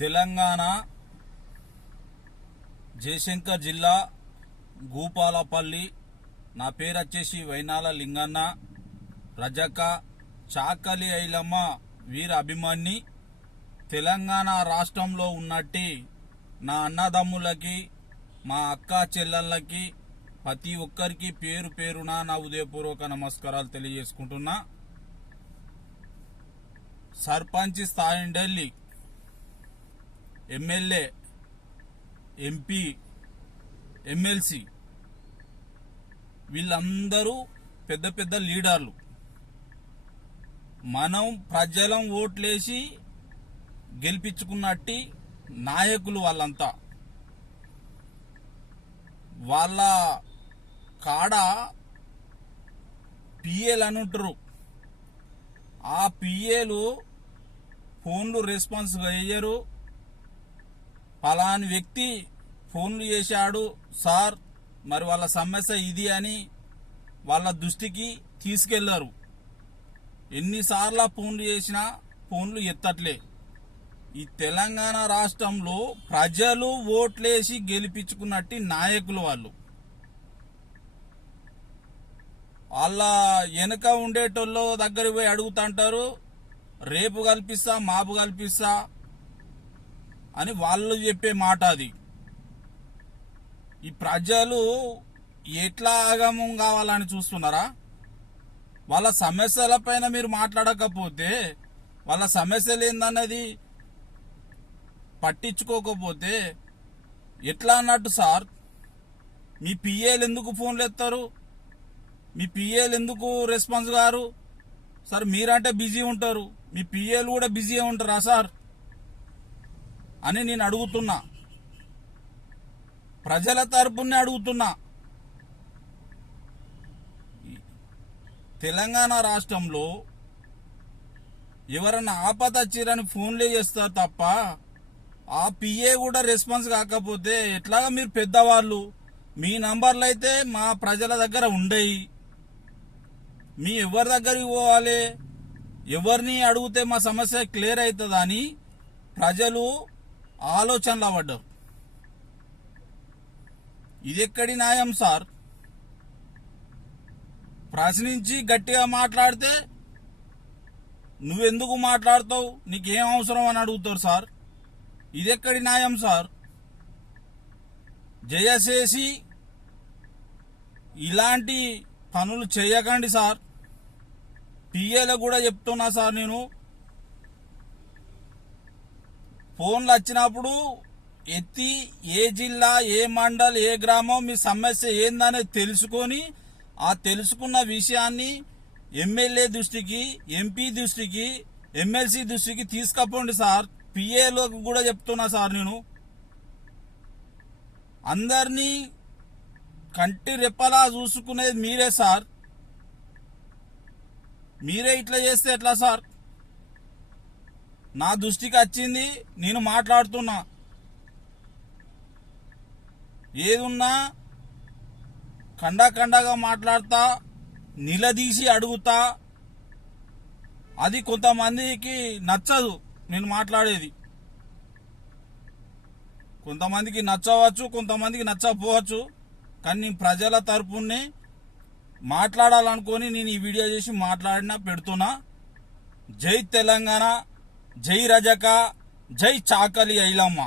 తెలంగాణ జయశంకర్ జిల్లా గూపాలపల్లి. నా పేరు వచ్చేసి వైనాల లింగన్న. రజక చాకలి ఐలమ్మ వీర అభిమాని. తెలంగాణ రాష్ట్రంలో ఉన్నట్టి నా అన్నదమ్ములకి, మా అక్క చెల్లెళ్ళకి, ప్రతి ఒక్కరికి పేరు పేరున నా ఉదయపూర్వక నమస్కారాలు తెలియజేసుకుంటున్నా. సర్పంచ్ స్థాయి ఢిల్లీ, ఎమ్మెల్యే, ఎంపీ, ఎమ్మెల్సీ వీళ్ళందరూ పెద్ద పెద్ద లీడర్లు. మనం ప్రజలం ఓట్లేసి గెలిపించుకున్నట్టి నాయకులు వాళ్ళంతా. వాళ్ళ కాడ పిఏలు అని ఉంటారు. ఆ పిఏలు ఫోన్లు రెస్పాన్స్ వేయరు. పలాని వ్యక్తి ఫోన్లు చేశాడు సార్, మరి వాళ్ళ సమస్య ఇది అని వాళ్ళ దృష్టికి తీసుకెళ్లరు. ఎన్నిసార్లు ఫోన్లు చేసినా ఫోన్లు ఎత్తట్లే. ఈ తెలంగాణ రాష్ట్రంలో ప్రజలు ఓట్లేసి గెలిపించుకున్నట్టు నాయకులు వాళ్ళు. వాళ్ళ వెనుక ఉండేటోళ్ళు దగ్గరికి పోయి అడుగుతుంటారు, రేపు కల్పిస్తా, మాపు కల్పిస్తా అని వాళ్ళు చెప్పే మాట అది. ఈ ప్రజలు ఎట్లా ఆగమం కావాలని చూస్తున్నారా? వాళ్ళ సమస్యల పైన మీరు మాట్లాడకపోతే, వాళ్ళ సమస్యలు ఏందన్నది పట్టించుకోకపోతే ఎట్లా అన్నట్టు సార్? మీ పిఏలు ఎందుకు ఫోన్లు ఎత్తారు? మీ పిఏలు ఎందుకు రెస్పాన్స్ గారు? సార్ మీరంటే బిజీ ఉంటారు, మీ పిఏలు కూడా బిజీ ఉంటారా సార్ అని నేను అడుగుతున్నా. ప్రజల తరపునే అడుగుతున్నా. తెలంగాణ రాష్ట్రంలో ఎవరన్నా ఆపద చీరని ఫోన్లే చేస్తారు తప్ప ఆ పిఏ కూడా రెస్పాన్స్ కాకపోతే ఎట్లాగా? మీరు పెద్దవాళ్ళు, మీ నంబర్లు అయితే మా ప్రజల దగ్గర ఉండయి. మీ ఎవరి దగ్గరికి పోవాలి, ఎవరిని అడిగితే మా సమస్య క్లియర్ అవుతుందా అని ప్రజలు ఆలోచనలు పడ్డారు. ఇది ఎక్కడి న్యాయం సార్? ప్రశ్నించి గట్టిగా మాట్లాడితే నువ్వెందుకు మాట్లాడతావు, నీకేం అవసరం అని అడుగుతారు సార్. ఇది ఎక్కడి న్యాయం సార్? దయచేసి ఇలాంటి పనులు చేయకండి సార్. పిఏలకు కూడా చెప్తున్నా సార్, నేను ఫోన్లు వచ్చినప్పుడు ఎత్తి ఏ జిల్లా, ఏ మండల్, ఏ గ్రామం, మీ సమస్య ఏందనేది తెలుసుకొని ఆ తెలుసుకున్న విషయాన్ని ఎమ్మెల్యే దృష్టికి, ఎంపీ దృష్టికి, ఎమ్మెల్సీ దృష్టికి తీసుకపోండి సార్. పిఏలకు కూడా చెప్తున్నా సార్, నేను అందరినీ కంటి రెప్పలా చూసుకునేది మీరే సార్. మీరే ఇట్లా చేస్తే ఎట్లా సార్? నా దృష్టికి వచ్చింది, నేను మాట్లాడుతున్నా. ఏదున్నా ఖండగా మాట్లాడతా, నిలదీసి అడుగుతా. అది కొంతమందికి నచ్చదు నేను మాట్లాడేది. కొంతమందికి నచ్చవచ్చు, కొంతమందికి నచ్చకపోవచ్చు. కానీ నేను ప్రజల తరపునే మాట్లాడాలనుకొని నేను ఈ వీడియో చేసి మాట్లాడినా పెడుతున్నా. జై తెలంగాణ, జై రజక, జై చాకలి ఐలమ్మ.